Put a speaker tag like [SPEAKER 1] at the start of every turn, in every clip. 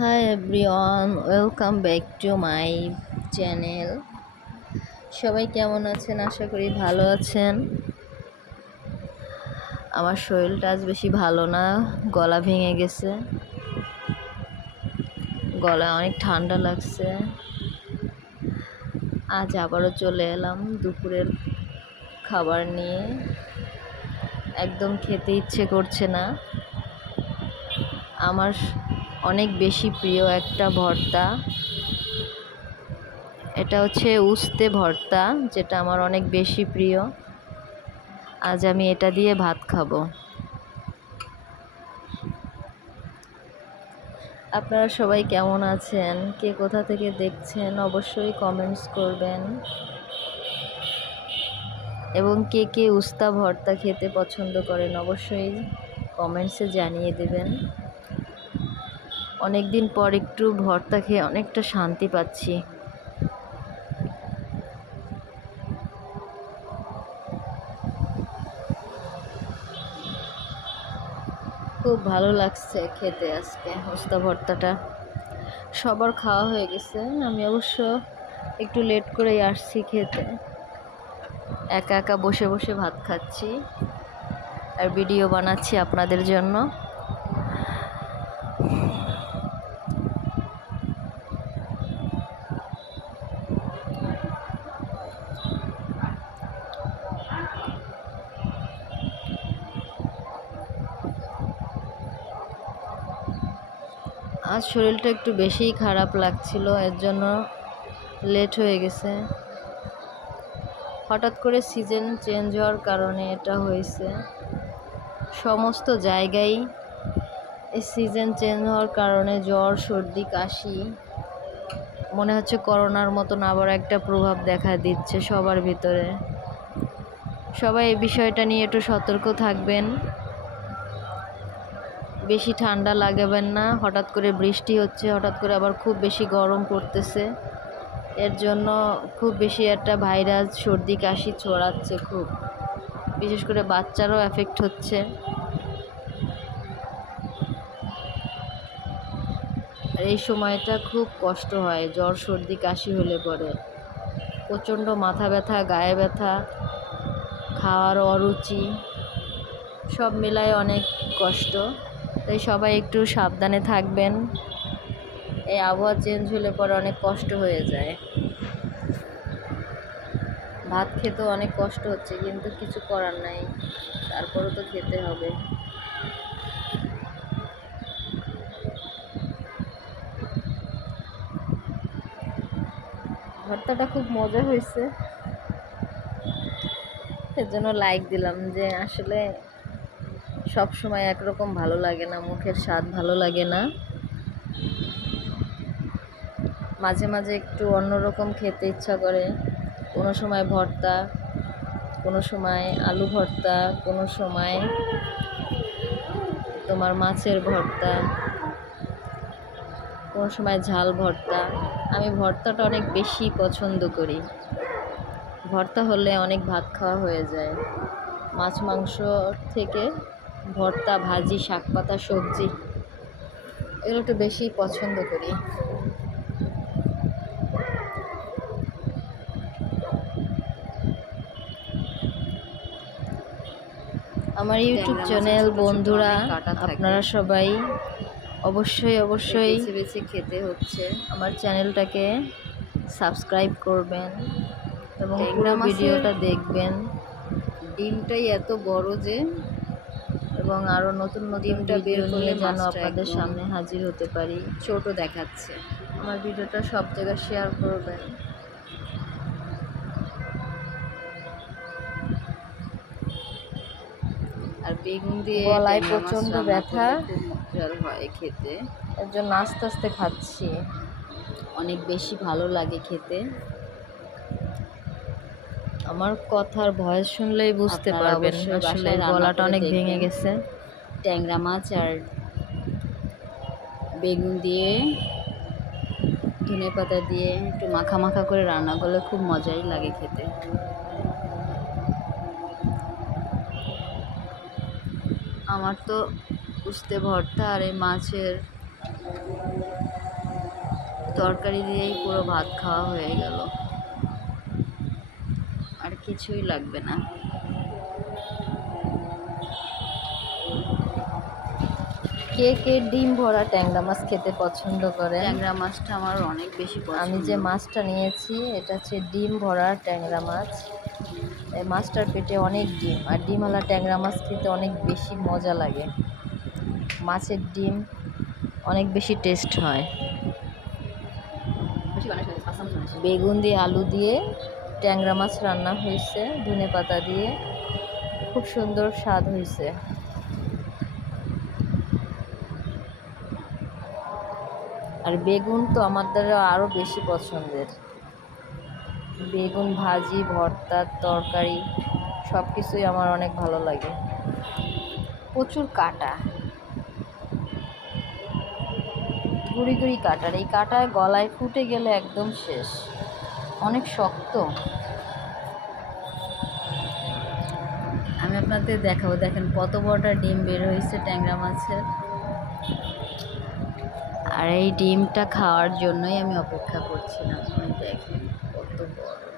[SPEAKER 1] Hi everyone welcome back to my channel সবাই কেমন আছেন? আশা করি ভালো আছেন। আমার শরীরটা আজ বেশি ভালো না, গলা ভেঙে গেছে। গলা অনেক ঠান্ডা লাগছে। আজ আবারও চলে এলাম দুপুরের খাবার নিয়ে। একদম খেতে ইচ্ছে করছে না। আমার অনেক বেশি প্রিয় একটা ভর্তা। এটা হচ্ছে উস্তে ভর্তা, যেটা আমার অনেক বেশি প্রিয়। আজ আমি এটা দিয়ে ভাত খাব। আপনারা সবাই কেমন আছেন? কে কোথা থেকে দেখছেন? অবশ্যই কমেন্টস করবেন। এবং কে কে উস্তা ভর্তা খেতে পছন্দ করেন, অবশ্যই কমেন্টসে জানিয়ে দেবেন। অনেক দিন পর একটু ভর্তা খেয়ে অনেকটা শান্তি পাচ্ছি। খুব ভালো লাগছে খেতে আজকে হস্তা ভর্তাটা। সবার খাওয়া হয়ে গেছে, আমি অবশ্য একটু লেট করেই আসছি খেতে। একা একা বসে বসে ভাত খাচ্ছি আর ভিডিও বানাচ্ছি আপনাদের জন্য। আজ শরীরটা একটু বেশিই খারাপ লাগছিল, এর জন্য লেট হয়ে গেছে। হঠাৎ করে সিজন চেঞ্জ হওয়ার কারণে এটা হয়েছে। সমস্ত জায়গায় এই সিজন চেঞ্জ হওয়ার কারণে জ্বর, সর্দি, কাশি, মনে হচ্ছে করোনার মতন আবার একটা প্রভাব দেখা দিচ্ছে সবার ভিতরে। সবাই এই বিষয়টা নিয়ে একটু সতর্ক থাকবেন। বেশি ঠান্ডা লাগাবেন না। হঠাৎ করে বৃষ্টি হচ্ছে, হঠাৎ করে আবার খুব বেশি গরম পড়তেছে। এর জন্য খুব বেশি একটা ভাইরাস, সর্দি, কাশি ছড়াচ্ছে খুব। বিশেষ করে বাচ্চারও এফেক্ট হচ্ছে। আর এই সময়টা খুব কষ্ট হয়, জ্বর, সর্দি, কাশি হলে পরে। প্রচণ্ড মাথা ব্যথা, গায়ে ব্যথা, খাওয়ার অরুচি, সব মিলায় অনেক কষ্ট। তাই সবাই একটু সাবধানে থাকবেন। এই আবহাওয়া চেঞ্জ হলে পরে অনেক কষ্ট হয়ে যায়। ভাত খেতেও অনেক কষ্ট হচ্ছে, কিন্তু কিছু করার নাই। তারপরও তো খেতে হবে। ভর্তাটা খুব মজা হয়েছে। এর জন্য লাইক দিলাম যে আসলে সব সময় একরকম ভালো লাগে না, মুখের স্বাদ ভালো লাগে না। মাঝে মাঝে একটু অন্যরকম খেতে ইচ্ছা করে। কোনো সময় ভর্তা, কোনো সময় আলু ভর্তা, কোনো সময় তোমার মাছের ভর্তা, কোনো সময় ঝাল ভর্তা। আমি ভর্তাটা অনেক বেশি পছন্দ করি। ভর্তা হলে অনেক ভাত খাওয়া হয়ে যায়। মাছ, মাংস থেকে ভর্তা ভাজি শাক পাতা সবজি এগুলো একটু বেশি পছন্দ করি। আমার ইউটিউব চ্যানেল বন্ধুরা আপনারা সবাই অবশ্যই অবশ্যই বেছে বেছে খেতে হচ্ছে। আমার চ্যানেলটাকে সাবস্ক্রাইব করবেন এবং পুরো ভিডিওটা দেখবেন। ডিমটাই এত বড় যে এবং আরও নতুন নতুন ভিডিও নিয়ে যেন আপনাদের সামনে হাজির হতে পারি। ছোট দেখাচ্ছে। আমার ভিডিওটা সব জায়গায় শেয়ার করবেন।
[SPEAKER 2] আর বেগুন দিয়ে
[SPEAKER 1] গলায় প্রচণ্ড ব্যথা।
[SPEAKER 2] হয় খেতে।
[SPEAKER 1] এর জন্য আস্তে আস্তে খাচ্ছি।
[SPEAKER 2] অনেক বেশি ভালো লাগে খেতে।
[SPEAKER 1] আমার কথার ভয়েস শুনলেই বুঝতে পারবেন। আসলে গলাটা অনেক ভেঙে গেছে।
[SPEAKER 2] ট্যাংরা মাছ আর বেগুন দিয়ে ধনে পাতা দিয়ে একটু মাখা মাখা করে রান্না করলে খুব মজাই লাগে খেতে।
[SPEAKER 1] আমার তো উস্তে ভর্তা আর এই মাছের
[SPEAKER 2] তরকারি দিয়েই পুরো ভাত খাওয়া হয়ে গেল। কিছুই লাগবে না।
[SPEAKER 1] কে কে ডিম ভরা ট্যাংরা মাছ খেতে পছন্দ করে
[SPEAKER 2] ট্যাংরা মাছটা আমার অনেক বেশি পছন্দ।
[SPEAKER 1] আমি যে মাছটা নিয়েছি এটা হচ্ছে ডিম ভরা ট্যাংরা মাছ। এই মাছটার পেটে অনেক ডিম আর ডিমওয়ালা ট্যাংরা মাছ খেতে অনেক বেশি মজা লাগে। মাছের ডিম অনেক বেশি টেস্ট হয়। বেগুন দিয়ে আলু দিয়ে ট্যাংরা মাছ রান্না হয়েছে, ধনে পাতা দিয়ে। খুব সুন্দর স্বাদ হয়েছে। আর বেগুন তো আমার দ্বারা আরও বেশি পছন্দের। বেগুন ভাজি, ভর্তা, তরকারি সব কিছুই আমার অনেক ভালো লাগে। প্রচুর কাটা। গুড়ি গুড়ি কাটার। এই কাটায় গলায় ফুটে গেলে একদম শেষ। অনেক শক্ত।
[SPEAKER 2] আপনাদের দেখাবো। দেখেন কত বড়টা ডিম বের হয়েছে, ট্যাংরা মাছের। আর এই ডিমটা খাওয়ার জন্যই আমি অপেক্ষা করছিলাম। দেখেন কত বড়।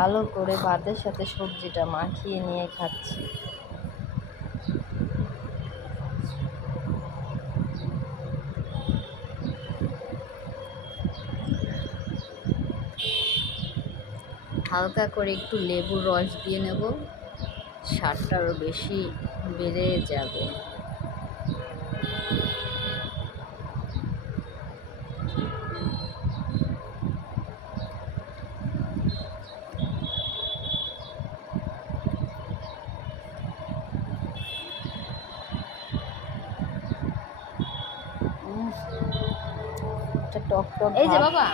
[SPEAKER 1] ভালো করে ভাতের সাথে সবজিটা মাখিয়ে নিয়ে খাচ্ছি।
[SPEAKER 2] হালকা করে একটু লেবুর রস দিয়ে নেব, স্বাদটা আরও বেশি বেড়ে যাবে।
[SPEAKER 1] টক টক
[SPEAKER 2] এই যে বাবা।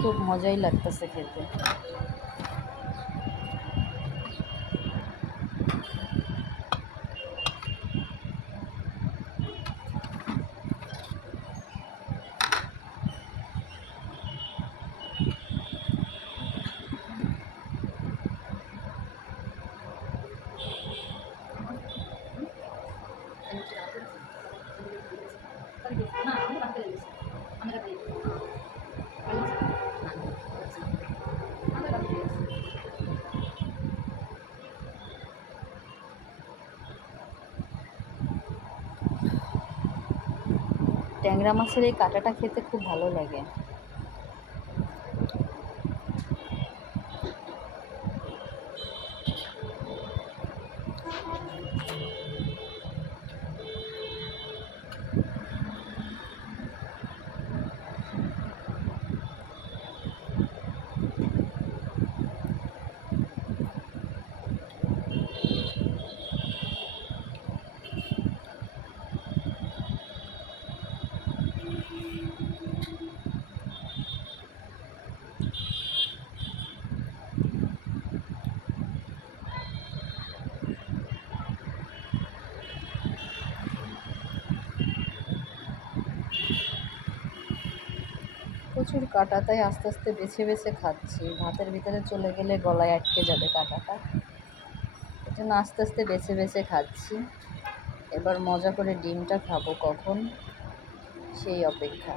[SPEAKER 1] খুব মজাই লাগতেছে খেতে। ট্যাংরা মাছের এই কাঁটাটা খেতে খুব ভালো লাগে। প্রচুর কাটা, তাই আস্তে আস্তে বেছে বেছে খাচ্ছি। ভাতের ভিতরে চলে গেলে গলায় আটকে যাবে কাঁটাটা। এই জন্য আস্তে আস্তে বেছে বেছে খাচ্ছি। এবার মজা করে ডিমটা খাব কখন? সেই অপেক্ষা।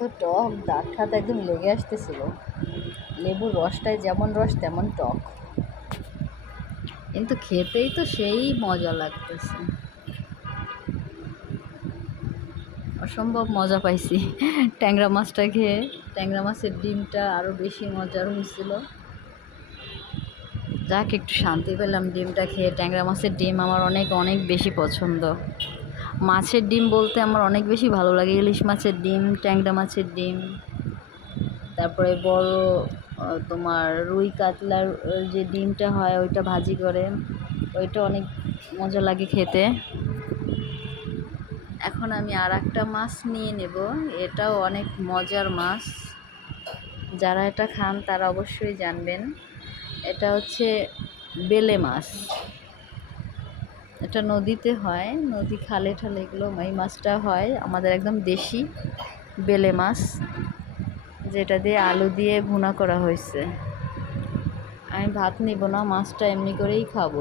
[SPEAKER 2] এত টক, দাঁত ঠাত একদম লেগে আসতেছিল। লেবুর রসটায় যেমন রস, তেমন টক।
[SPEAKER 3] কিন্তু খেতেই তো সেই মজা লাগতেছে।
[SPEAKER 2] অসম্ভব মজা পাইছি। ট্যাংরা মাছটা খেয়ে, ট্যাংরা মাছের ডিমটা আরও বেশি মজার হয়েছিল। যাক, একটু শান্তি পেলাম ডিমটা খেয়ে। ট্যাংরা মাছের ডিম আমার অনেক অনেক বেশি পছন্দ। মাছের ডিম বলতে আমার অনেক বেশি ভালো লাগে। ইলিশ মাছের ডিম, ট্যাংরা মাছের ডিম, তারপরে বড় তোমার রুই কাতলার যে ডিমটা হয়, ওইটা ভাজি করে। ওইটা অনেক মজা লাগে খেতে। এখন আমি আর একটা মাছ নিয়ে নেব। এটাও অনেক মজার মাছ। যারা এটা খান, তারা অবশ্যই জানবেন। এটা হচ্ছে বেলে মাছ। এটা নদীতে হয়, নদী খালে ঠালে এগুলো এই মাছটা হয়। আমাদের একদম দেশি বেলে মাছ, যেটা দিয়ে আলু দিয়ে ভুনা করা হয়েছে। আমি ভাত নিব না, মাছটা এমনি করেই খাব।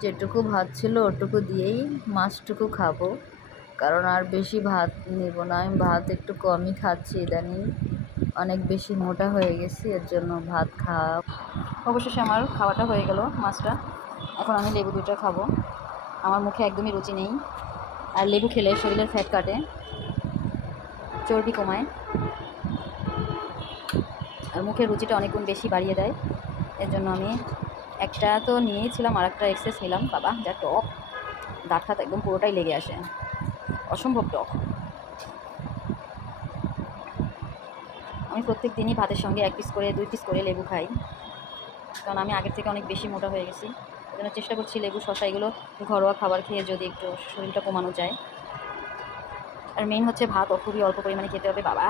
[SPEAKER 2] যেটুকু ভাত ছিল ওটুকু দিয়েই মাছটুকু খাব। কারণ আর বেশি ভাত নেব না। আমি ভাত একটু কমই খাচ্ছি ইদানিং। অনেক বেশি মোটা হয়ে গেছি, এর জন্য ভাত খাওয়া অবশেষে আমার খাওয়াটা হয়ে গেল মাছটা। এখন আমি লেবু দুটো খাব। আমার মুখে একদমই রুচি নেই। আর লেবু খেলে শরীরের ফ্যাট কাটে। চর্বি কমায়। আর মুখের রুচিটা অনেক গুণ বেশি বাড়িয়ে দেয়। এর জন্য আমি একটা তো নিয়েছিলাম আর একটা এক্সেস নিলাম, বাবা, যা টক। দাঁত খাত একদম পুরোটাই লেগে আসে। অসম্ভব টক। আমি প্রত্যেক দিনই ভাতের সঙ্গে এক পিস করে, দুই পিস করে লেবু খাই। কারণ আমি আগের থেকে অনেক বেশি মোটা হয়ে গেছি। ওই জন্য চেষ্টা করছি লেবু শশা এগুলো ঘরোয়া খাবার খেয়ে যদি একটু শরীরটা কমানো যায়। আর মেইন হচ্ছে ভাত খুবই অল্প পরিমাণে খেতে হবে, বাবা।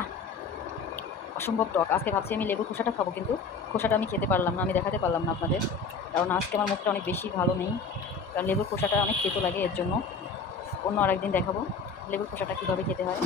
[SPEAKER 2] অসম্ভব টক। আজকে ভাবছি আমি লেবুর খোসাটা খাব, কিন্তু খোসাটা আমি খেতে পারলাম না, আমি দেখাতে পারলাম না আপনাদের। কারণ আজকে আমার মুখটা অনেক বেশি ভালো নেই। কারণ লেবুর খোসাটা অনেক খেতে লাগে, এর জন্য। অন্য আরেকদিন দেখাবো লেবুর খোসাটা কীভাবে খেতে হয়।